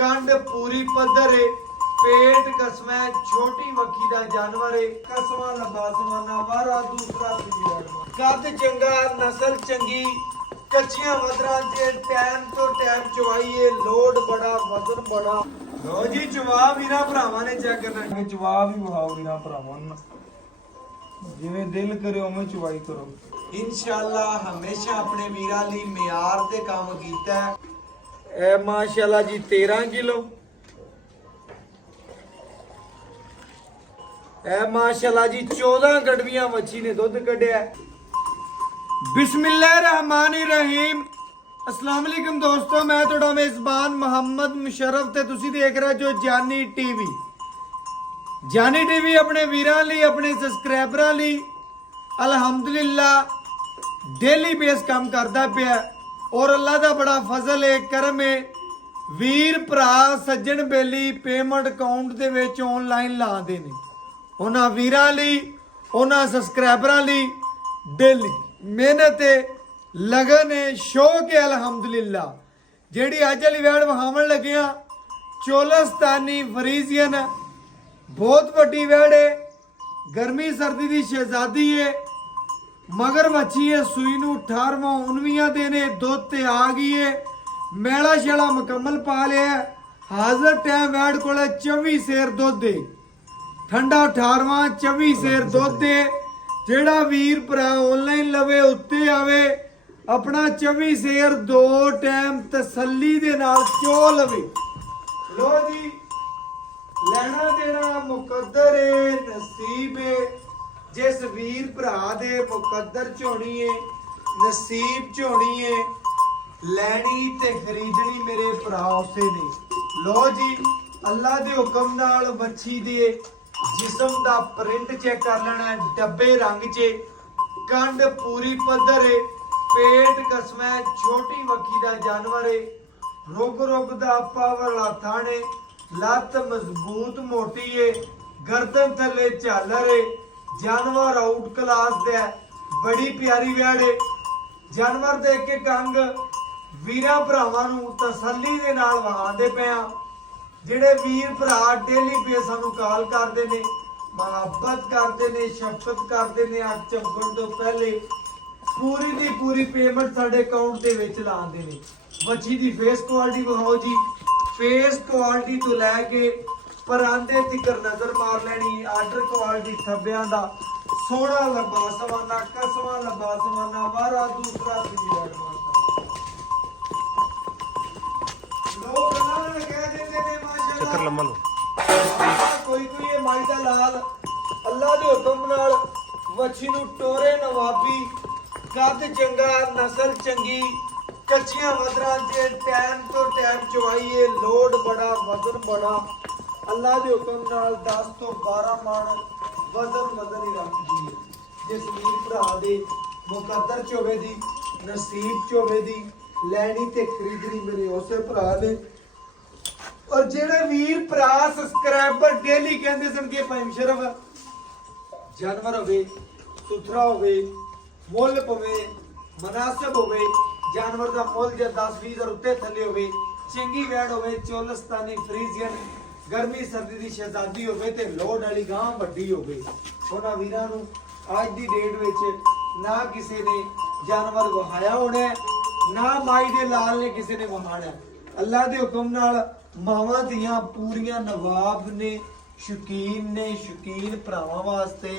कंड पूरी पद्धर है, पेट कसम है, छोटी वक्की दा जानवर है, कसमा लंबा समाना वारा दूसरा कद चंगा, नस्ल चंगी, कच्चियां वदरां च टाइम तो टाइम चवाइए, लोड बड़ा, वजन बड़ा। लो जी जवाब वीरा भरावां ने चेक करना, जवाब ही वहाओ वीरा भरावां नूं, जिवें दिल करे उवें चवाई करो। इंशाअल्लाह हमेशा अपने वीरां लई मियार ते काम कीता है। ए माशाअल्लाह जी 13 किलो, ए माशाअल्लाह जी 14 गड़वियां मच्छी ने दुध कढ़िया। बिस्मिल्लाहिर्रहमानिर्रहीम। अस्सलाम वालेकुम दोस्तों, मैं ਤੁਹਾਡਾ मेजबान मोहम्मद मुशर्रफ ਤੇ ਤੁਸੀਂ ਦੇਖ ਰਹੇ ਜੋ ਜਾਨੀ ਟੀਵੀ। ਜਾਨੀ ਟੀਵੀ ਆਪਣੇ ਵੀਰਾਂ ਲਈ, ਆਪਣੇ ਸਬਸਕ੍ਰਾਈਬਰਾਂ ਲਈ ਅਲਹਮਦੁਲਿਲਾ ਡੇਲੀ ਬੇਸ ਕੰਮ ਕਰਦਾ ਪਿਆ ਔਰ ਅੱਲਾ ਦਾ ਬੜਾ ਫਜ਼ਲ ਹੈ, ਕਰਮ ਹੈ। ਵੀਰ ਭਰਾ ਸੱਜਣ ਬੇਲੀ ਪੇਮੈਂਟ ਅਕਾਊਂਟ ਦੇ ਵਿੱਚ ਆਨਲਾਈਨ ਲਾਉਂਦੇ ਨੇ। ਉਹਨਾਂ ਵੀਰਾਂ ਲਈ, ਉਹਨਾਂ ਸਬਸਕ੍ਰਾਈਬਰਾਂ ਲਈ ਡੇਲੀ ਮਿਹਨਤ ਹੈ, लगन है, शौक है अलहमदुलिल्लाह। जेड़ी अज वाली वैड वहावन लगे चोलस्तानी फरीजियन बहुत वड्डी वैड है, गर्मी सर्दी की शहजादी है, मगर मच्छी है, सूई नूं 18वां 19वां दिन है, दुध ते आ गई है, मैला शैला मुकम्मल पा लिया। हाजिर टाइम वैड को 24 सेर दुध है, ठंडा 18वां 24 सेर दुध है। जेड़ा वीर भरा ऑनलाइन लवे उत्ते आवे, अपना 24 सेर 2 टाइम तसल्ली दे नाल चो लवे। लो जी लेना देना मुकद्दर है, नसीब है। जिस वीर भरा दे मुकद्दर चोनी है, नसीब चोनी है, लैनी ते खरीदनी मेरे भरा उसे ने। लो जी अल्लाह दे हुक्म नाल मच्छी दे जिस्म दा प्रिंट चेक कर लेना, डब्बे रंग च, कंड पूरी पद्धर है, पेट कसम है, छोटी वक्की दा जानवर है, रुग रुग दा पावर थाने, लत मजबूत मोटी है, गर्दन थले झालर है, जानवर आउट क्लास दे, बड़ी प्यारी वैड़ है। जानवर दे के कंग वीरां भरावां नूं तसल्ली दे नाल वहांदे पे आ। ਜਿਹੜੇ ਵੀਰ ਭਰਾ ਡੇਲੀ ਬੇਸ ਸਾਨੂੰ ਕਾਲ ਕਰਦੇ ਨੇ, ਮੁਹੱਬਤ ਕਰਦੇ ਨੇ, ਸ਼ਫਕਤ ਕਰਦੇ ਨੇ, ਅੱਖ ਝਮਕਣ ਤੋਂ ਪਹਿਲੇ ਪੂਰੀ ਦੀ ਪੂਰੀ ਪੇਮੈਂਟ ਸਾਡੇ ਅਕਾਊਂਟ ਦੇ ਵਿੱਚ ਲਾਉਂਦੇ ਨੇ। ਮੱਛੀ ਦੀ ਫੇਸ ਕੁਆਲਿਟੀ ਵਿਖਾਓ ਜੀ, ਫੇਸ ਕੁਆਲਿਟੀ ਤੋਂ ਲੈ ਕੇ ਪਰਾਂਦੇ ਤੀਕਰ ਨਜ਼ਰ ਮਾਰ ਲੈਣੀ। ਆਰਡਰ ਕੁਆਲਿਟੀ ਥੱਬਿਆਂ ਦਾ ਸੋਹਣਾ ਲੰਬਾ ਸਵਾਨਾ, ਕਸਵਾ ਲੰਬਾ ਸਵਾਨਾ, ਵਾਰਾ ਦੂਸਰਾ ਸੀਜ਼ਨ ਮਾਰਦਾ। ਲੋਕ ਇਹਨਾਂ ਨੂੰ ਕਹਿ ਦਿੰਦੇ ਨੇ ਚੱਕਰ ਲੰਮਾ ਲੋ, ਕੋਈ ਕੋਈ ਇਹ ਮਾਈ ਦਾ ਲਾਲ ਅੱਲਾ ਦੇ ਹੁਕਮ ਨਾਲ ਮੱਛੀ ਨੂੰ ਟੋਰੇ ਨਵਾਬੀ, ਕੱਦ ਚੰਗਾ, ਨਸਲ ਚੰਗੀ, ਕੱਚੀਆਂ ਵਦਰਾਂ ਦੇ ਟਾਈਮ ਤੋਂ ਟਾਈਮ ਚਵਾਈਏ, ਲੋਡ ਬੜਾ, ਵਜ਼ਨ ਬੜਾ। ਅੱਲਾ ਦੇ ਹੁਕਮ ਨਾਲ 10 ਤੋਂ 12 ਮਣ ਵਜ਼ਨ ਹੀ ਰੱਖਦੀ ਹੈ। ਜਿਸ ਵੀਰ ਭਰਾ ਦੇ ਮੁਕੱਦਰ ਚ ਹੋਵੇ ਦੀ, ਨਸੀਬ ਚ ਹੋਵੇ ਦੀ, ਲੈਣੀ ਤੇ ਖਰੀਦਣੀ ਮੇਰੇ ਉਸੇ ਭਰਾ ਨੇ। और जेड़े वीर भरा सब्सक्राइबर डेली कहते सन कि भाई मुशर्रफ जानवर होवे, सुथरा होवे, मुल पवे, मुनासिब होवे, जानवर का मुल या 10-20 हज़ार उत्ते थले होवे, चंगी वैड़ होवे, चोलस्तानी फ्रीजियन, गर्मी सर्दी की शहजादी होवे ते लोड वाली गां वड्डी होवे। उन्हां वीरां नूं अज दी डेट विच ना किसी ने जानवर वहाया होना, ना माई दे लाल ने किसी ने वहाना। अल्लाह दे हुक्म नाल मावां दियां पूरियां नवाब ने, शौकीन ने, शौकीन भरावां वास्ते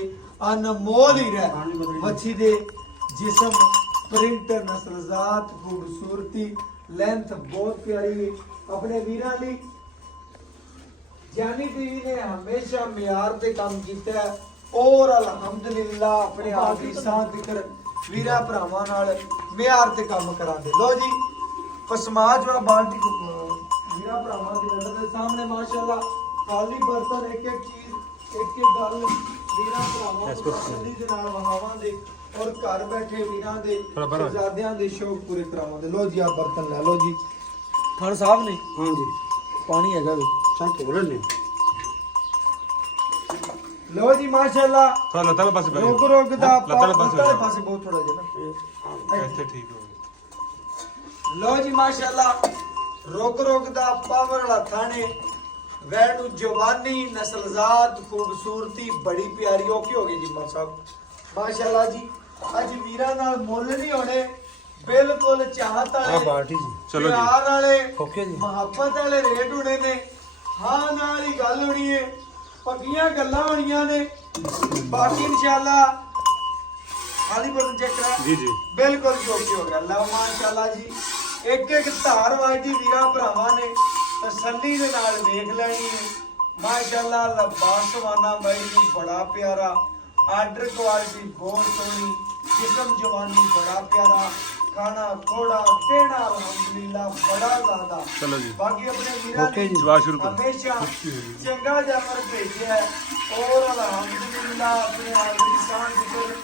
अनमोल ही रह। मच्छी दे जिस्म, प्रिंट, नस्लजात, खूबसूरती, लेंथ बहुत प्यारी है। अपने वीरां लई जानी टीवी ने हमेशा मियार ते काम कीता है और अल्हम्दुलिल्लाह अपने आप ही साथ दिकर वीरां भरावां नाल मियार ते काम करांदे। लो जी पसमाज वाला बाल्टी को वीरा भरावां दी नज़र दे सामने माशाअल्लाह खाली बर्तन, एक एक चीज, एक एक गल वीरा भरावां को तसल्ली दे नाल वहावां दे और घर बैठे वीरां दे शहजादियां दे शौक पूरे करावां दे। लो जी आप बर्तन ले लो जी, खान साहब ने। हां जी पानी हैगा वे शांत हो रहे। लो जी माशाअल्लाह थोड़ा लता के पास रोक रोक दा लता के पास बहुत थोड़ा जिहा ना ऐसे ठीक हो। लो जी माशाअल्लाह ਰੁਕ ਰੁਕ ਦਾ ਪਾਵਰ ਵਾਲਾ ਥਾਣੇ ਵੈੜੂ ਜਵਾਨੀ ਨਸਲਜ਼ਾਤ ਖੂਬਸੂਰਤੀ ਬੜੀ ਪਿਆਰੀ ਔਖੀ ਹੋ ਗਈ ਜੀ ਮਾ ਸਾਹਿਬ ਮਾਸ਼ਾਅੱਲਾ ਜੀ। ਅੱਜ ਵੀਰਾਂ ਨਾਲ ਮੁੱਲ ਨਹੀਂ ਹੋਣੇ, ਬਿਲਕੁਲ ਚਾਹਤ ਵਾਲੇ ਬਾਟੀ ਜੀ ਚਲੋ ਜੀ ਪਿਆਰ ਵਾਲੇ ਓਕੇ ਜੀ ਮੁਹੱਬਤ ਵਾਲੇ ਰੇਟ ਹੋਣੇ ਨੇ। ਹਾਂ ਨਾਲ ਹੀ ਗੱਲ ਹੋਣੀ ਏ, ਪੱਕੀਆਂ ਗੱਲਾਂ ਹੋਣੀਆਂ ਨੇ। ਬਾਕੀ ਇਨਸ਼ਾਅੱਲਾ ਖਾਲੀ ਬਰਤਨ ਚੈੱਕ ਕਰਾ ਜੀ ਜੀ ਬਿਲਕੁਲ ਓਕੇ ਹੋ ਗਿਆ। ਲਓ ਮਾਸ਼ਾਅੱਲਾ ਜੀ ਇੱਕ ਇੱਕ ਧਾਰ ਵਾਜਦੀ ਵੀਰਾਂ ਭਰਾਵਾਂ ਨੇ ਤਸੱਲੀ ਦੇ ਨਾਲ ਵੇਖ ਲੈਣੀ ਹੈ। ਮਾਸ਼ਾਅੱਲਾ ਲਬਾਸਵਾਨਾ ਬਾਈ ਜੀ ਬੜਾ ਪਿਆਰਾ, ਆਰਡਰ ਕੁਆਲਿਟੀ ਬਹੁਤ ਸੋਹਣੀ, ਜਿਸਮ ਜਵਾਨੀ ਬੜਾ ਪਿਆਰਾ, ਖਾਣਾ ਥੋੜਾ ਦੇਣਾ ਅਲਹਮਦੁਲਿਲਾ ਬੜਾ ਜ਼ਿਆਦਾ। ਚਲੋ ਜੀ ਬਾਕੀ ਆਪਣੇ ਵੀਰਾਂ ਓਕੇ ਨੇ ਜੀ। ਜਵਾਬ ਸ਼ੁਰੂ ਕਰੋ। ਹਮੇਸ਼ਾ ਚੰਗਾ ਜਾਨਵਰ ਭੇਜਿਆ ਹੈ ਔਰ ਅਲਹਮਦੁਲਿਲਾ ਆਪਣੇ ਆਦਮੀ ਸਾਨ ਜਿੱਦਰ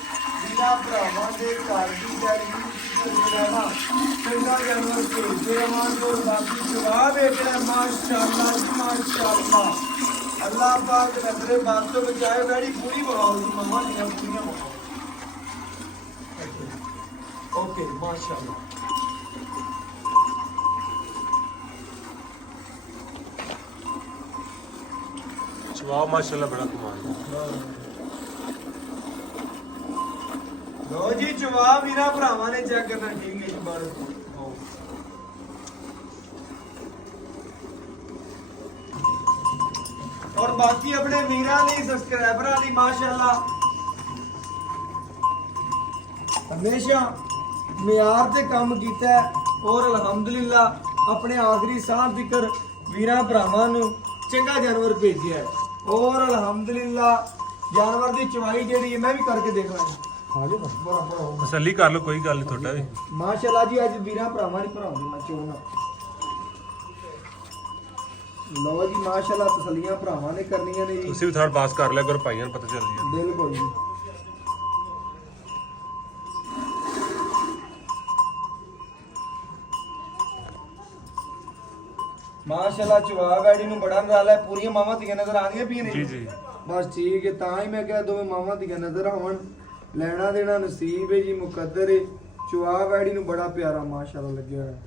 ਵੀਰਾਂ ਭਰਾਵਾਂ ਦੇ ਘਰ ਦੀ ਗੈਰੀ ਰਹਿਣਾ ਚੰਗਾ ਜਾਨਵਰ ਭੇਜਦੇ ਰਹਾਂ ਜੋ ਬਾਕੀ ਜਵਾਬ ਦੇਣਾ ਮਾਸ਼ਾਅੱਲਾ ਜੀ ਮਾਸ਼ਾਅੱਲਾ। अल्लाह पाक नजरे बात तो बचाए बैठी पूरी बनाओ जी मम्मा जी पूरी बनाओ। ओके माशाल्लाह जवाब माशाल्लाह बड़ा कमाल। लो जी जवाब वीरा भरावां ने चेक करना ठीक है जी बार और बाकी अपने वीरा ਲਈ ਸਬਸਕ੍ਰਾਈਬਰਾਂ ਲਈ ਮਾਸ਼ਾਅੱਲਾ ਹਮੇਸ਼ਾ ਮਿਆਰ ਤੇ ਕੰਮ ਕੀਤਾ ਹੈ ਔਰ ਅਲਹਮਦੁਲਿਲਾ ਆਪਣੇ ਆਖਰੀ ਸਾਹ ਫਿਕਰ ਵੀਰਾਂ ਭਰਾਵਾਂ ਨੂੰ ਚੰਗਾ ਜਾਨਵਰ ਭੇਜਿਆ ਹੈ ਔਰ ਅਲਹਮਦੁਲਿਲਾ ਜਾਨਵਰ ਦੀ ਚਵਾਈ ਜਿਹੜੀ ਹੈ ਮੈਂ ਵੀ ਕਰਕੇ ਦੇਖ ਰਿਹਾ ਹਾਂ ਜੀ ਬੜਾ ਤਸੱਲੀ ਕਰ ਲਓ ਕੋਈ ਗੱਲ ਨਹੀਂ ਤੁਹਾਡਾ ਵੀ। ਮਾਸ਼ਾਅੱਲਾ ਜੀ ਅੱਜ ਵੀਰਾਂ ਭਰਾਵਾਂ ਦੀ ਭਰਾਵਾਂ ਮੈਂ ਚੋਣਾ ਲਓ ਜੀ ਮਾਸ਼ਾਅੱਲਾ ਤਸੱਲੀਆਂ ਭਰਾਵਾਂ ਨੇ ਕਰਨੀਆਂ ਨੇ ਜੀ। ਤੁਸੀਂ ਵੀ ਥੋੜਾ ਪਾਸ ਕਰ ਲਿਆ ਕਰੋ ਭਾਈਆਂ ਨੂੰ ਪਤਾ ਚੱਲ ਜਾਂਦਾ। ਬਿਲਕੁਲ ਜੀ ਮਾਸ਼ਾਅੱਲਾ ਜਵਾਬ ਐਡੀ ਨੂੰ ਬੜਾ ਨਜ਼ਾਰਾ ਹੈ। ਪੂਰੀਆਂ ਮਾਵਾਂ ਧੀਆਂ ਨਜ਼ਰ ਆਉਂਦੀਆਂ ਪਈਆਂ ਨੇ ਜੀ ਜੀ ਬਸ ਠੀਕ ਹੈ ਤਾਂ ਹੀ ਮੈਂ ਕਿਹਾ ਦੋਵੇਂ ਮਾਵਾਂ ਧੀਆਂ ਨਜ਼ਰ ਆਉਣ। ਲੈਣਾ ਦੇਣਾ ਨਸੀਬ ਹੈ ਜੀ ਮੁਕੱਦਰ ਹੈ। ਜਵਾਬ ਐਡੀ ਨੂੰ ਬੜਾ ਪਿਆਰਾ ਮਾਸ਼ਾਅੱਲਾ ਲੱਗਿਆ ਹੋਇਆ।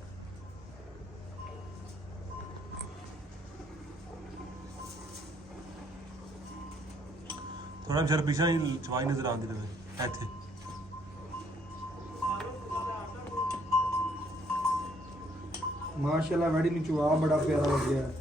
ਥੋੜਾ ਜਿਹਾ ਪਿੱਛੇ ਹੀ ਚਵਾਈ ਨਜ਼ਰ ਆਉਂਦੀ ਰਹੇ ਇੱਥੇ। ਮਾਸ਼ਾਅੱਲਾ ਵੈੜੀ ਨੂੰ ਜਵਾਬ ਬੜਾ ਪਿਆਰਾ ਲੱਗਿਆ।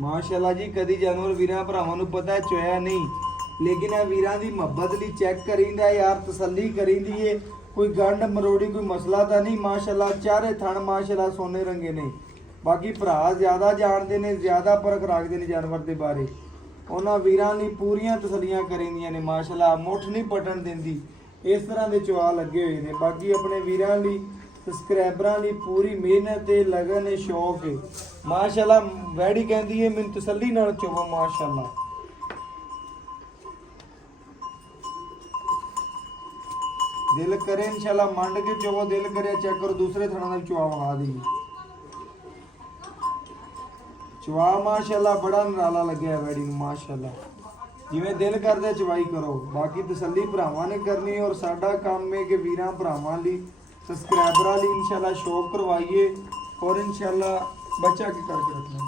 ਮਾਸ਼ਾਅੱਲਾ ਜੀ ਕਦੀ ਜਾਨਵਰ ਵੀਰਾਂ ਭਰਾਵਾਂ ਨੂੰ ਪਤਾ ਚੋਇਆ ਨਹੀਂ, ਲੇਕਿਨ ਇਹ ਵੀਰਾਂ ਦੀ ਮੁਹੱਬਤ ਲਈ ਚੈੱਕ ਕਰੀਂਦਾ ਯਾਰ, ਤਸੱਲੀ ਕਰੀਂਦੀ ਏ। ਕੋਈ ਗੰਢ ਮਰੋੜੀ ਕੋਈ ਮਸਲਾ ਤਾਂ ਨਹੀਂ। ਮਾਸ਼ਾਅੱਲਾ ਚਾਰੇ ਥਣ ਮਾਸ਼ਾਅੱਲਾ ਸੋਨੇ ਰੰਗੇ ਨੇ। ਬਾਕੀ ਭਰਾ ਜ਼ਿਆਦਾ ਜਾਣਦੇ ਨੇ, ਜ਼ਿਆਦਾ ਪਰਖ ਰੱਖਦੇ ਨੇ ਜਾਨਵਰ ਦੇ ਬਾਰੇ। ਉਹਨਾਂ ਵੀਰਾਂ ਲਈ ਪੂਰੀਆਂ ਤਸੱਲੀਆਂ ਕਰੀਂਦੀਆਂ ਨੇ ਮਾਸ਼ਾਅੱਲਾ, ਮੁੱਠ ਨਹੀਂ ਪਟਣ ਦਿੰਦੀ। ਇਸ ਤਰ੍ਹਾਂ ਦੇ ਚਵਾ ਲੱਗੇ ਹੋਏ ਨੇ। ਬਾਕੀ ਆਪਣੇ ਵੀਰਾਂ ਲਈ ਸਬਸਕ੍ਰਾਈਬਰਾਂ ਲਈ ਪੂਰੀ ਮਿਹਨਤ ਤੇ ਲਗਨ ਹੈ, ਸ਼ੌਕ ਹੈ ਮਾਸ਼ਾਅੱਲਾ। ਵੈੜੀ ਕਹਿੰਦੀ ਹੈ ਮੈਨੂੰ ਤਸੱਲੀ ਨਾਲ ਚੋਵੋ ਮਾਸ਼ਾਅੱਲਾ। ਦਿਲ ਕਰੇ ਇਨਸ਼ਾਅੱਲਾ ਮੰਡ ਕੇ ਚੋਵੋ, ਦਿਲ ਕਰੇ ਚੈੱਕ ਕਰੋ ਦੂਸਰੇ ਥਣਾ ਦਾ ਚਵਾ ਵਹਾ ਦੀ ਚਵਾ ਮਾਸ਼ਾਅੱਲਾ ਬੜਾ ਨਿਰਾਲਾ ਲੱਗਿਆ ਵੈੜੀ ਨੂੰ ਮਾਸ਼ਾਅੱਲਾ। ਜਿਵੇਂ ਦਿਲ ਕਰਦਾ ਚਵਾਈ ਕਰੋ। ਬਾਕੀ ਤਸੱਲੀ ਭਰਾਵਾਂ ਨੇ ਕਰਨੀ ਔਰ ਸਾਡਾ ਕੰਮ ਹੈ ਕਿ ਵੀਰਾਂ ਭਰਾਵਾਂ ਲਈ ਸਬਸਕ੍ਰਾਈਬਰਾਂ ਲਈ ਇਨਸ਼ਾਅੱਲਾ ਸ਼ੌਕ ਕਰਵਾਈਏ ਔਰ ਇਨਸ਼ਾਅੱਲਾ ਬੱਚਾ ਕੀ ਕਰਕੇ ਰੱਖਣਾ।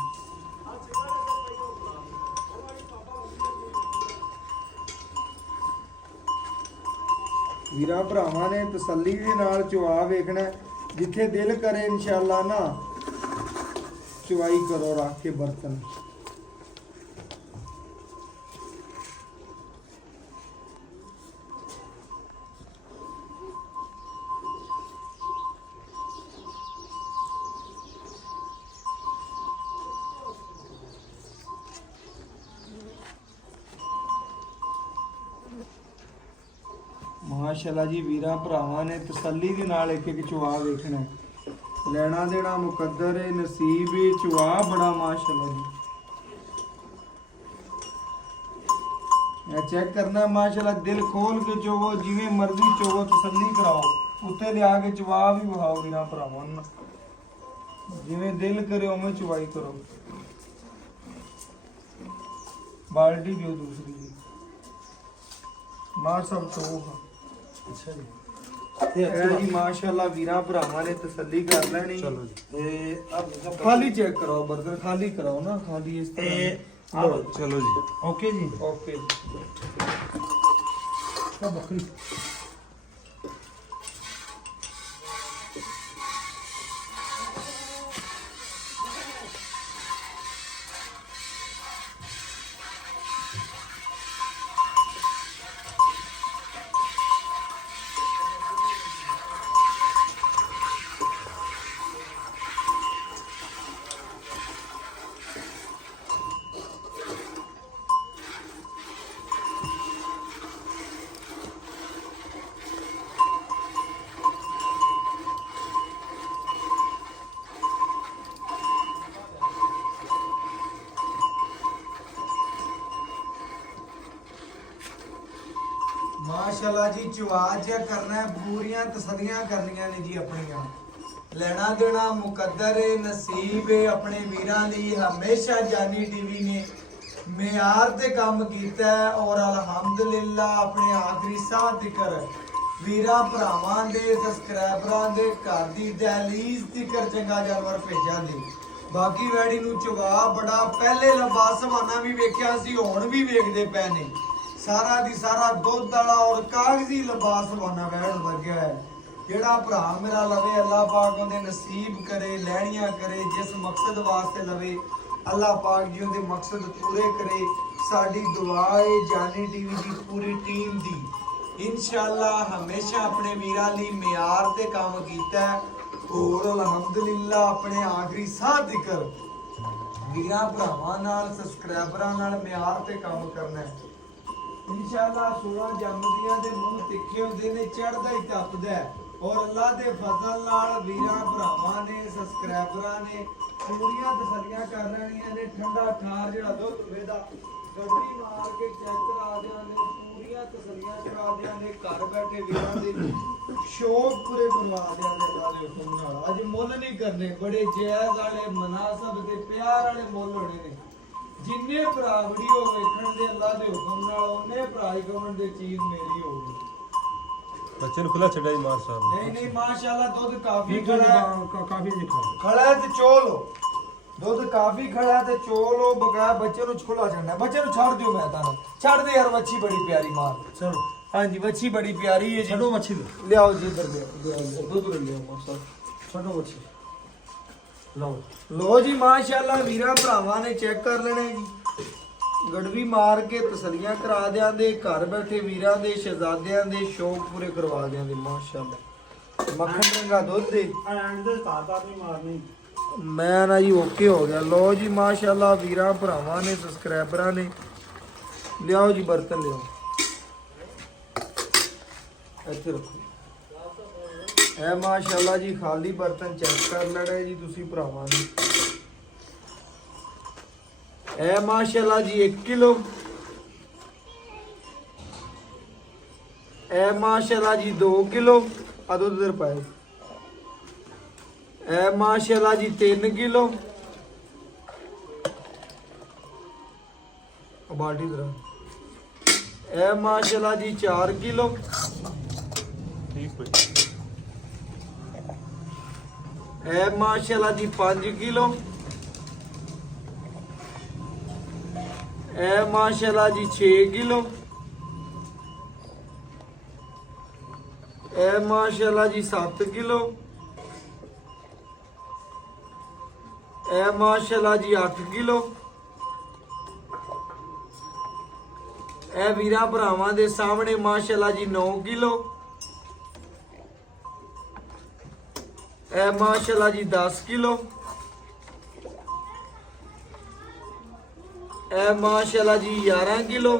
ਵੀਰਾਂ ਭਰਾਵਾਂ ਨੇ ਤਸੱਲੀ ਦੇ ਨਾਲ ਚਵਾ ਵੇਖਣਾ, ਜਿੱਥੇ ਦਿਲ ਕਰੇ ਇਨਸ਼ਾਅੱਲਾ ਨਾ ਚਵਾਈ ਕਰੋ ਰੱਖ ਕੇ ਬਰਤਨ। ਮਾਸ਼ਾਅੱਲਾ ਜੀ ਵੀਰਾਂ ਭਰਾਵਾਂ ਨੇ ਤਸੱਲੀ ਦੇ ਨਾਲ ਇੱਕ ਇੱਕ ਚਵਾ ਵੇਖਣਾ। ਲੈਣਾ ਦੇਣਾ ਮੁਕੱਦਰ ਹੈ, ਨਸੀਬ ਹੈ, ਚਵਾ ਬੜਾ ਮਾਸ਼ਾਅੱਲਾ ਜੀ। ਇਹ ਚੈੱਕ ਕਰਨਾ ਮਾਸ਼ਾਅੱਲਾ, ਦਿਲ ਖੋਲ ਕੇ ਚੋਵੋ, ਜਿਵੇਂ ਮਰਜ਼ੀ ਚੋਵੋ, ਤਸੱਲੀ ਕਰਾਓ। ਉੱਤੇ ਲਿਆ ਕੇ ਚਵਾ ਵੀ ਵਹਾਓ ਵੀਰਾਂ ਭਰਾਵਾਂ ਨੂੰ, ਜਿਵੇਂ ਦਿਲ ਕਰੇ ਉਵੇਂ ਚਵਾਈ ਕਰੋ। ਬਾਲਟੀ ਦਿਓ ਦੂਸਰੀ ਜੀ, ਮਾਰ ਸਭ ਚੋਗਾ। ਅੱਛਾ ਜੀ। ਇਹ ਜੀ ਮਾਸ਼ਾਅੱਲਾ ਵੀਰਾਂ ਭਰਾਵਾਂ ਨੇ ਤਸੱਲੀ ਕਰ ਲੈਣੀ। ਚਲੋ ਜੀ, ਇਹ ਅਬ ਖਾਲੀ ਚੈੱਕ ਕਰਾਓ, ਬਰਗਰ ਖਾਲੀ ਕਰਾਓ ਨਾ, ਖਾਲੀ ਇਸ ਤਰ੍ਹਾਂ। ਲਓ ਚਲੋ ਜੀ। ਓਕੇ ਜੀ। ਓਕੇ ਤਾਂ ਬੱਕਰੀ ਮਾਸ਼ਾਅੱਲਾ ਜੀ, ਚਵਾਜ ਕਰਨਾ ਹੈ, ਪੂਰੀਆਂ ਤਸੱਲੀਆਂ ਕਰਨੀਆਂ ਨੇ ਜੀ ਆਪਣੀਆਂ। ਲੈਣਾ ਦੇਣਾ ਮੁਕੱਦਰ ਏ, ਨਸੀਬ ਏ। ਆਪਣੇ ਵੀਰਾਂ ਲਈ ਹਮੇਸ਼ਾ ਜਾਨੀ ਟੀਵੀ ਨੇ ਮਿਆਰ ਤੇ ਕੰਮ ਕੀਤਾ ਹੈ ਔਰ ਅਲਹਮਦੁਲਿਲਾ ਆਪਣੇ ਆਖਰੀ ਸਾਹ ਤੱਕ ਵੀਰਾਂ ਭਰਾਵਾਂ ਦੇ ਸਬਸਕ੍ਰਾਈਬਰਾਂ ਦੇ ਘਰ ਦੀ ਦਹਲੀਜ਼ ਤੱਕ ਚੰਗਾ ਜਾਨਵਰ ਭੇਜਾਂ ਦੇ। ਬਾਕੀ ਵੈੜੀ ਨੂੰ ਚਵਾ ਬੜਾ ਪਹਿਲੇ ਲੰਬਾ ਸਮਾਨਾ ਵੀ ਵੇਖਿਆ ਸੀ, ਹੁਣ ਵੀ ਵੇਖਦੇ ਪਏ ਨੇ। ਸਾਰਾ ਦੀ ਸਾਰਾ ਦੁੱਧ ਵਾਲਾ ਔਰ ਕਾਗਜ਼ੀ ਲਿਬਾਸ ਵਾਨਾ ਵੈੜ ਲੱਗਿਆ ਹੈ। ਜਿਹੜਾ ਭਰਾ ਮੇਰਾ ਲਵੇ, ਅੱਲਾਹ ਪਾਕ ਉਹਦੇ ਨਸੀਬ ਕਰੇ, ਲੈਣੀਆਂ ਕਰੇ, ਜਿਸ ਮਕਸਦ ਵਾਸਤੇ ਲਵੇ ਅੱਲਾਹ ਪਾਕ ਜੀ ਉਹਦੇ ਮਕਸਦ ਪੂਰੇ ਕਰੇ। ਸਾਡੀ ਦੁਆ ਹੈ ਜਾਨੀ ਟੀਵੀ ਦੀ ਪੂਰੀ ਟੀਮ ਦੀ, ਇਨਸ਼ਾਅੱਲਾ ਹਮੇਸ਼ਾ ਆਪਣੇ ਵੀਰਾਂ ਲਈ ਮਿਆਰ ਤੇ ਕੰਮ ਕੀਤਾ ਹੈ ਔਰ ਅਲਹਮਦੁਲਿਲਾ ਆਪਣੇ ਆਖਰੀ ਸਾਹ ਤੱਕ ਵੀਰਾਂ ਭਰਾਵਾਂ ਨਾਲ ਸਬਸਕ੍ਰਾਈਬਰਾਂ ਨਾਲ ਮਿਆਰ ਤੇ ਕੰਮ ਕਰਨਾ ਹੈ। ਇਨਸ਼ਾਅੱਲਾ 16 ਜੰਮਦੀਆਂ ਦੇ ਮੂੰਹ ਤਿੱਖੇ ਹੁੰਦੇ ਨੇ, ਚੜ੍ਹਦਾ ਹੀ ਤਪਦਾ ਹੈ ਔਰ ਅੱਲਾਹ ਦੇ ਫਜ਼ਲ ਨਾਲ ਵੀਰਾਂ ਭਰਾਵਾਂ ਨੇ ਸਬਸਕ੍ਰਾਈਬਰਾਂ ਨੇ ਪੂਰੀਆਂ ਤਸੱਲੀਆਂ ਕਰ ਲੈਣੀਆਂ ਨੇ। ਠੰਡਾ ਠਾਰ ਜਿਹੜਾ ਦੁੱਧ ਵੇਦਾ ਗੱਡੀ ਮਾਰ ਕੇ ਚੈੱਕ ਕਰਾ ਦਿਆਂ ਨੇ, ਪੂਰੀਆਂ ਤਸੱਲੀਆਂ ਕਰਾ ਦਿਆਂ ਨੇ, ਘਰ ਬੈਠੇ ਵੀਰਾਂ ਦੇ ਸ਼ੌਕ ਪੂਰੇ ਕਰਵਾ ਦਿਆਂ ਨੇ ਅੱਲਾਹ ਦੇ ਹੁਕਮ ਨਾਲ। ਅੱਜ ਮੁੱਲ ਨਹੀਂ ਕਰਨੇ, ਬੜੇ ਜਾਇਜ਼ ਵਾਲੇ ਮਨਾਸਬ ਤੇ ਪਿਆਰ ਵਾਲੇ ਮੁੱਲ ਹੋਣੇ ਨੇ। ਜਿੰਨੇ ਭਰਾ ਵੀਡੀਓ ਵੇਖਣ ਦੇ ਅੱਲਾਹ ਦੇ ਹੁਕਮ ਨਾਲ, ਉਹਨੇ ਭਰਾ ਹੀ ਕਹਣ ਦੇ ਚੀਜ਼ ਮੇਰੀ ਹੋਊਗੀ। ਬੱਚੇ ਨੂੰ ਖੁੱਲਾ ਛੱਡਿਆ ਜੀ ਮਾਰ ਸਾਹਿਬ। ਨਹੀਂ ਨਹੀਂ ਮਾਸ਼ਾਅੱਲਾ ਦੁੱਧ ਕਾਫੀ ਇਹ ਖੜਾ ਹੈ, ਕਾਫੀ ਦੇਖੋ ਖੜਾ ਹੈ ਤੇ ਚੋਲੋ। ਦੁੱਧ ਕਾਫੀ ਖੜਾ ਹੈ ਤੇ ਚੋਲੋ, ਬਗੈਰ ਬੱਚੇ ਨੂੰ ਖੁੱਲਾ ਛੱਡਣਾ। ਬੱਚੇ ਨੂੰ ਛੱਡ ਦਿਓ, ਮੈਂ ਤਾਂ ਛੱਡ ਦੇ ਯਾਰ, ਵੱਛੀ ਬੜੀ ਪਿਆਰੀ ਮਾਰ। ਚਲੋ ਹਾਂਜੀ ਵੱਛੀ ਬੜੀ ਪਿਆਰੀ ਹੈ ਜੀ। ਛੱਡੋ ਮੱਛੀ ਲਿਆਓ ਜੀ ਇੱਧਰ ਲਿਆਓ, ਦੁੱਧ ਲਿਆਓ ਮਾਸਾ। ਛੱਡੋ ਮੱਛੀ ਲਓ। ਲੋ ਜੀ ਮਾਸ਼ਾਅੱਲਾ ਵੀਰਾਂ ਭਰਾਵਾਂ ਨੇ ਚੈੱਕ ਕਰ ਲੈਣੇ ਜੀ। ਗੜਵੀ ਮਾਰ ਕੇ ਤਸੱਲੀਆਂ ਕਰਾ ਦਿਆਂ ਦੇ, ਘਰ ਬੈਠੇ ਵੀਰਾਂ ਦੇ ਸ਼ਹਿਜ਼ਾਦਿਆਂ ਦੇ ਸ਼ੌਕ ਪੂਰੇ ਕਰਵਾ ਦਿਆਂ ਦੇ। ਮਾਸ਼ਾਅੱਲਾ ਮੱਖਣ ਰੰਗਾ ਦੁੱਧ ਦੇ ਐਂਡ ਦੇ ਤਾਰ ਨਹੀਂ ਮਾਰਨੀ। ਮੈਂ ਨਾ ਜੀ ਓਕੇ ਹੋ ਗਿਆ। ਲੋ ਜੀ ਮਾਸ਼ਾਅੱਲਾ ਵੀਰਾਂ ਭਰਾਵਾਂ ਨੇ ਸਬਸਕ੍ਰਾਈਬਰਾਂ ਨੇ ਲਿਆਓ ਜੀ ਬਰਤਨ ਲਿਆਓ, ਇੱਥੇ ਰੱਖੋ। ਇਹ ਮਾਸ਼ਾਅੱਲਾ ਜੀ ਖਾਲੀ ਬਰਤਨ ਚੈੱਕ ਕਰ ਲੈਣਾ ਜੀ ਤੁਸੀਂ ਭਰਾਵਾਂ ਨੇ। ਇਹ ਮਾਸ਼ਾਅੱਲਾ ਜੀ 1 ਕਿਲੋ, ਇਹ ਮਾਸ਼ਾਅੱਲਾ ਜੀ 2 ਕਿਲੋ, ਆ ਦੁੱਧ ਦਰ ਪਾਏ। ਇਹ ਮਾਸ਼ਾਅੱਲਾ ਜੀ 3 ਕਿਲੋ, ਬਾਲਟੀ ਦਰ। ਇਹ ਮਾਸ਼ਾਅੱਲਾ ਜੀ 4 ਕਿਲੋ, ਠੀਕ ਭਾਈ। ਇਹ ਮਾਸ਼ਾਅੱਲਾ ਜੀ 5 ਕਿਲੋ, ਇਹ ਮਾਸ਼ਾਅੱਲਾ ਜੀ 6 ਕਿਲੋ, ਇਹ ਮਾਸ਼ਾਅੱਲਾ ਜੀ 7 ਕਿਲੋ, ਇਹ ਮਾਸ਼ਾਅੱਲਾ ਜੀ 8 ਕਿਲੋ। ਇਹ ਵੀਰਾਂ ਭਰਾਵਾਂ ਦੇ ਸਾਹਮਣੇ ਮਾਸ਼ਾਅੱਲਾ ਜੀ 9 ਕਿਲੋ, ਇਹ ਮਾਸ਼ਾਅੱਲਾ ਜੀ 10 ਕਿਲੋ, ਇਹ ਮਾਸ਼ਾਅੱਲਾ ਜੀ 11 ਕਿਲੋ,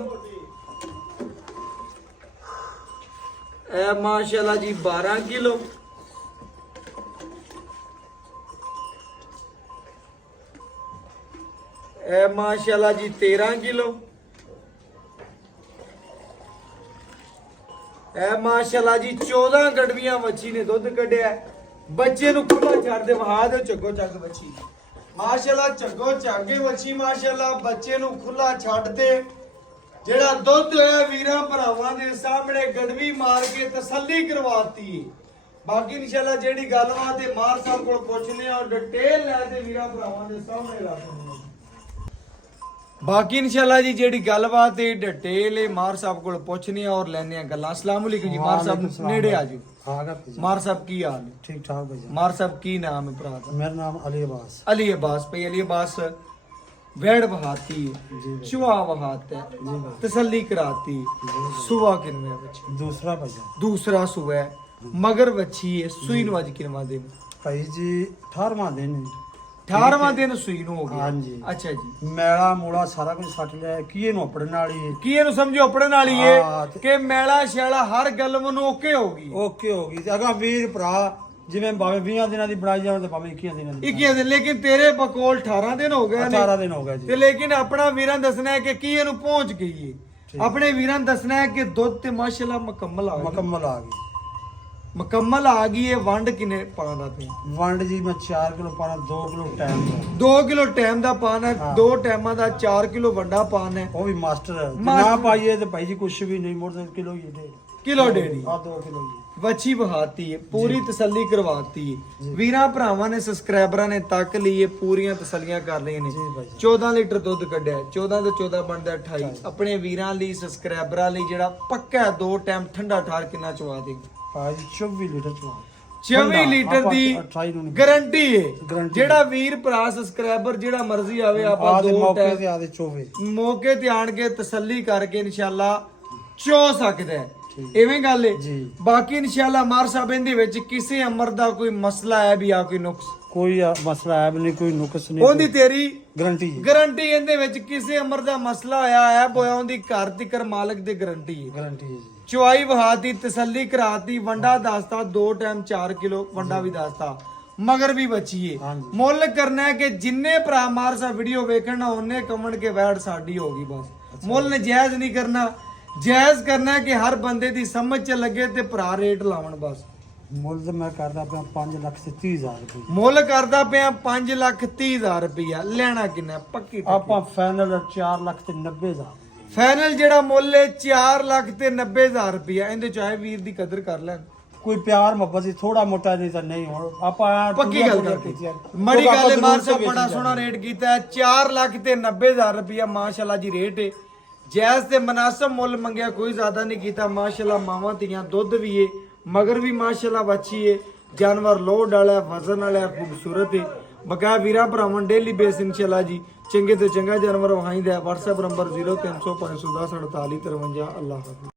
ਇਹ ਮਾਸ਼ਾਅੱਲਾ ਜੀ 12 ਕਿਲੋ, ਇਹ ਮਾਸ਼ਾਅੱਲਾ ਜੀ 13 ਕਿਲੋ, ਐ ਮਾਸ਼ਾਅੱਲਾ ਜੀ 14 ਗੜਵੀਆਂ ਵੱਛੀ ਨੇ ਦੁੱਧ ਕੱਢਿਆ ਹੈ। ਬੱਚੇ ਨੂੰ ਖੁੱਲਾ ਛੱਡ ਦੇ, ਵਹਾ ਦਿਓ ਝੱਗੋ ਚੱਗ ਵੱਛੀ ਮਾਸ਼ਾਅੱਲਾ, ਝੱਗੋ ਝਾਗੇ ਵੱਛੀ ਮਾਸ਼ਾਅੱਲਾ। ਬੱਚੇ ਨੂੰ ਖੁੱਲਾ ਛੱਡ ਦੇ, ਜਿਹੜਾ ਦੁੱਧ ਹੋਇਆ ਵੀਰਾਂ ਭਰਾਵਾਂ ਦੇ ਸਾਹਮਣੇ ਗੜਵੀ ਮਾਰ ਕੇ ਤਸੱਲੀ ਕਰਵਾਤੀ ਹੈ। ਬਾਕੀ ਇਨਸ਼ਾਅੱਲਾ ਜਿਹੜੀ ਗੱਲਬਾਤ ਹੈ ਮਾਰ ਸਾਹਿਬ ਕੋਲ ਪੁੱਛਨੇ ਆ, ਡਿਟੇਲ ਲੈ ਤੇ ਵੀਰਾਂ ਭਰਾਵਾਂ ਦੇ ਸਾਹਮਣੇ ਰੱਖਦੇ। ਬਾਕੀ ਇਨਸ਼ਾਅੱਲਾ ਜੀ ਜਿਹੜੀ ਗੱਲਬਾਤ ਹੈ ਡਿਟੇਲ ਹੈ ਮਾਰ ਸਾਹਿਬ ਕੋਲ ਪੁੱਛਨੇ ਆ ਔਰ ਲੈਣੇ ਆ ਗੱਲਾਂ। अस्सलाम वालेकुम जी मार ਸਾਹਿਬ, ਨੇੜੇ ਆ ਜੀ। ਆਗਾ ਭਾਈ ਮਾਰ ਸਾਹਿਬ ਕੀ ਹਾਲ ਹੈ? ਠੀਕ ਠਾਕ ਭਾਈ ਮਾਰ ਸਾਹਿਬ ਕੀ ਨਾਮ ਹੈ ਭਰਾ ਦਾ? ਮੇਰਾ ਨਾਮ ਅਲੀ ਅਬਾਸ अली अब्बास भाई। अली अब्बास वेड़ बहाती जी है, भाई। शुआ बहाता है, जी भाई। तसल्ली कराती है। सुबह किनवे बच्ची? दूसरा भाई दूसरा सुबह मगर बच्ची है। सुई नु अज किनवा दिन? ਭਾਈ ਜੀ 18ਵਾਂ ਦਿਨ 18वां दिन सुई नु हो गया। हाँ जी। अच्छा जी। ਮੈਲਾ ਮੂਲਾ ਸਾਰਾ ਕੁਝ ਸੱਟ ਲਿਆ ਕੀ ਇਹਨੂੰ ਆਪਣੇ ਨਾਲ ਹੀ ਕੀ ਇਹਨੂੰ ਸਮਝੋ ਆਪਣੇ ਨਾਲ ਹੀ ਹਾਂ, ਹੈ ਤੇ- ਕਿ ਮੈਲਾ ਸ਼ੈਲਾ ਹਰ ਗੱਲ ਨੂੰ ਓਕੇ ਹੋਗੀ। ਓਕੇ ਹੋ ਗਈ ਤੇ ਅਗਾ ਵੀਰ ਭਰਾ ਜਿਵੇਂ ਭਾਵੇਂ 20 ਦਿਨਾਂ ਦੀ ਬਣਾਈ ਜਾਵੇ ਤੇ ਭਾਵੇਂ 21 ਦਿਨਾਂ ਦੀ 21 ਦਿਨ, ਲੇਕਿਨ ਤੇਰੇ ਬਕੋਲ 18 ਦਿਨ ਹੋ ਗਏ 18 ਨੇ ਦਿਨ ਹੋ ਗਏ ਤੇ ਜੀ ਲੇਕਿਨ ਆਪਣਾ ਵੀਰਾਂ ਦੱਸਣਾ ਹੈ ਕਿ ਕੀ ਇਹਨੂੰ ਪਹੁੰਚ ਗਈ ਹੈ। ਆਪਣੇ ਵੀਰਾਂ ਦੱਸਣਾ ਹੈ ਕਿ ਦੁੱਧ ਤੇ ਮਾਸ਼ਾਅੱਲਾ ਮੁਕੰਮਲ ਆ ਗਈ। ਮੁਕੰਮਲ ਆ ਗਈ ਮੁਕੰਮਲ ਆ ਗਈ ਹੈ। ਵੰਡ ਕਿਨੇ ਪਾਣਾ ਪਿਆ? ਵੰਡ ਜੀ ਮੈਂ 4 ਕਿਲੋ ਪਾਣਾ 2 ਕਿਲੋ ਟਾਈਮ ਦਾ 2 ਕਿਲੋ ਟਾਈਮ ਦਾ ਪਾਣਾ ਹੈ, ਹਾਂ। 2 ਟਾਈਮਾਂ ਦਾ 4 ਕਿਲੋ ਵੱਡਾ ਪਾਣਾ ਹੈ। ਉਹ ਵੀ ਮਾਸਟਰ ਹੈ। ਜੇ ਮਾਸਟਰ। ਨਾ ਪਾਈਏ ਤੇ ਭਾਈ ਜੀ ਕੁਛ ਵੀ ਨਹੀਂ ਮੋੜ ਕਿਲੋ ਹੀ ਦੇ ਕਿਲੋ ਡੇਰੀ ਆ 2 ਕਿਲੋ ਹੀ ਵੱਛੀ ਬਹਾਤੀ ਹੈ, ਪੂਰੀ ਤਸੱਲੀ ਕਰਵਾਤੀ ਹੈ। ਵੀਰਾਂ ਭਰਾਵਾਂ ਨੇ ਸਬਸਕ੍ਰਾਈਬਰਾਂ ਨੇ ਤੱਕ ਲਈ ਹੈ, ਪੂਰੀਆਂ ਤਸੱਲੀਆਂ ਕਰ ਲਈਆਂ ਨੇ। ਜੀ ਭਾਈ। 14 ਲੀਟਰ ਦੁੱਧ ਕੱਢਿਆ ਹੈ, 14 ਤੋਂ 14 ਬਣਦਾ 28। ਆਪਣੇ ਵੀਰਾਂ ਲਈ ਸਬਸਕ੍ਰਾਈਬਰਾਂ ਲਈ ਜਿਹੜਾ ਪੱਕਾ 2 ਟਾਈਮ ਠੰਡਾ ਠਾਰ ਕਿੰਨਾ ਚਵਾ ਦੇ? ਭਾਈ 24 ਲੀਟਰ ਚਵਾ 24 ਲੀਟਰ ਦੀ 28 ਨੂੰ ਗਾਰੰਟੀ ਹੈ। Guarantee। ਜਿਹੜਾ ਵੀਰ ਭਰਾ ਸਬਸਕ੍ਰਾਈਬਰ ਜਿਹੜਾ ਮਰਜ਼ੀ ਆਵੇ ਆਪਾਂ ਆ ਦੇ 2 ਮੌਕੇ ਟਾਈਮ ਤੇ ਆ ਦੇ 24 ਮੌਕੇ ਤੇ ਆਣ ਕੇ ਤਸੱਲੀ ਕਰਕੇ ਇਨਸ਼ਾਅੱਲਾ ਚੋ ਸਕਦਾ ਹੈ। ਠੀਕ। ਐਵੇਂ ਗੱਲ ਹੈ ਜੀ। ਬਾਕੀ ਇਨਸ਼ਾਅੱਲਾ ਮਾਰ ਸਾਹਿਬ ਇਹਦੇ ਵਿੱਚ ਕਿਸੇ ਅਮਰ ਦਾ ਕੋਈ ਮਸਲਾ ਹੈ ਵੀ ਆ ਕੋਈ ਨੁਕਸ ਕੋਈ ਮਸਲਾ ਹੈ ਵੀ ਨਹੀਂ ਕੋਈ ਨੁਕਸ ਨਹੀਂ ਉਹਦੀ ਤੇਰੀ ਗਾਰੰਟੀ ਹੈ ਗਾਰੰਟੀ ਇਹਦੇ ਵਿੱਚ ਕਿਸੇ ਅਮਰ ਦਾ ਮਸਲਾ ਆਇਆ ਹੈ ਬੋਇਆ ਉਹਦੀ ਘਰ ਤਿਕਰ ਮਾਲਕ ਦੀ ਗਾਰੰਟੀ ਹੈ। ਗਾਰੰਟੀ ਹੈ ਜੀ ਚੁਆਈ ਵਹਾਤੀ ਤਸੱਲੀ ਕਰਾਤੀ ਵੰਡਾ ਦੱਸਤਾ 2 ਟਾਈਮ 4 ਕਿਲੋ ਵੰਡਾ ਵੀ ਦੱਸਤਾ ਮਗਰ ਵੀ ਬਚੀਏ। ਹਾਂਜੀ। ਮੁੱਲ ਕਰਨਾ ਹੈ ਕਿ ਜਿੰਨੇ ਭਰਾ ਮਾਰ ਸਾਹਿਬ ਵੀਡੀਓ ਵੇਖਣਾ ਉਹਨੇ ਕਮੈਂਟ ਕੇ ਵੈਡ ਸਾਡੀ ਹੋਗੀ ਬਸ। ਮੁੱਲ ਨਜਾਇਜ਼ ਨਹੀਂ ਕਰਨਾ, ਜਾਇਜ਼ ਕਰਨਾ ਹੈ ਕਿ ਹਰ ਬੰਦੇ ਦੀ ਸਮਝ ਚ ਲੱਗੇ ਤੇ ਭਰਾ ਰੇਟ ਲਾਵਣ ਬਸ। ਮੁੱਲ ਤਾਂ ਮੈਂ ਕਰਦਾ ਪਿਆ 5,30,000 ਰੁਪਏ ਮੁੱਲ ਕਰਦਾ ਪਿਆ 5,30,000 ਰੁਪਇਆ। ਲੈਣਾ ਕਿੰਨਾ ਪੱਕੀ ਟੱਕੀ? ਆਪਾਂ ਫਾਈਨਲ 4,90,000 ਫਾਈਨਲ ਜਿਹੜਾ ਮੁੱਲ ਹੈ 4,90,000 ਰੁਪਇਆ। ਇਹਦੇ ਚਾਹੇ ਵੀਰ ਦੀ ਕਦਰ ਕਰ ਲੈਣ। ਕੋਈ ਪਿਆਰ ਮੁਹੱਬਤ ਸੀ ਥੋੜਾ ਮੋਟਾ ਨਹੀਂ ਤਾਂ ਨਹੀਂ ਹੁਣ ਆਪਾਂ ਪੱਕੀ ਗੱਲ ਕਰਤੀ ਮੜੀ ਗੱਲ ਹੈ। ਮਾਰ ਸਾਹਿਬ ਬੜਾ ਸੋਹਣਾ ਰੇਟ ਕੀਤਾ ਹੈ 4,90,000 ਰੁਪਇਆ ਮਾਸ਼ਾਅੱਲਾ ਜੀ ਰੇਟ ਹੈ। ਜਾਇਜ਼ ਤੇ ਮਨਾਸਬ ਮੁੱਲ ਮੰਗਿਆ, ਕੋਈ ਜ਼ਿਆਦਾ ਨਹੀਂ ਕੀਤਾ। ਮਾਸ਼ਾਅੱਲਾ ਮਾਵਾਂ ਧੀਆਂ ਦੁੱਧ ਵੀ ਏ ਮਗਰ ਵੀ ਮਾਸ਼ਾਅੱਲਾ ਬੱਚੀ ਏ। ਜਾਨਵਰ ਲੋਡ ਵਾਲਾ ਵਜ਼ਨ ਵਾਲਾ ਖੂਬਸੂਰਤ ਹੈ। ਬਕਾ ਵੀਰਾਂ ਭਰਾਵਾਂ ਡੇਲੀ ਬੇਸ ਇਨਸ਼ਾਅੱਲਾ ਜੀ ਚੰਗੇ ਤੋਂ ਚੰਗਾ ਜਾਨਵਰ ਵਹਾਈਦਾ। WhatsApp number 0300 510 48 53। ਅੱਲਾਹ ਹਾਫਿਜ਼।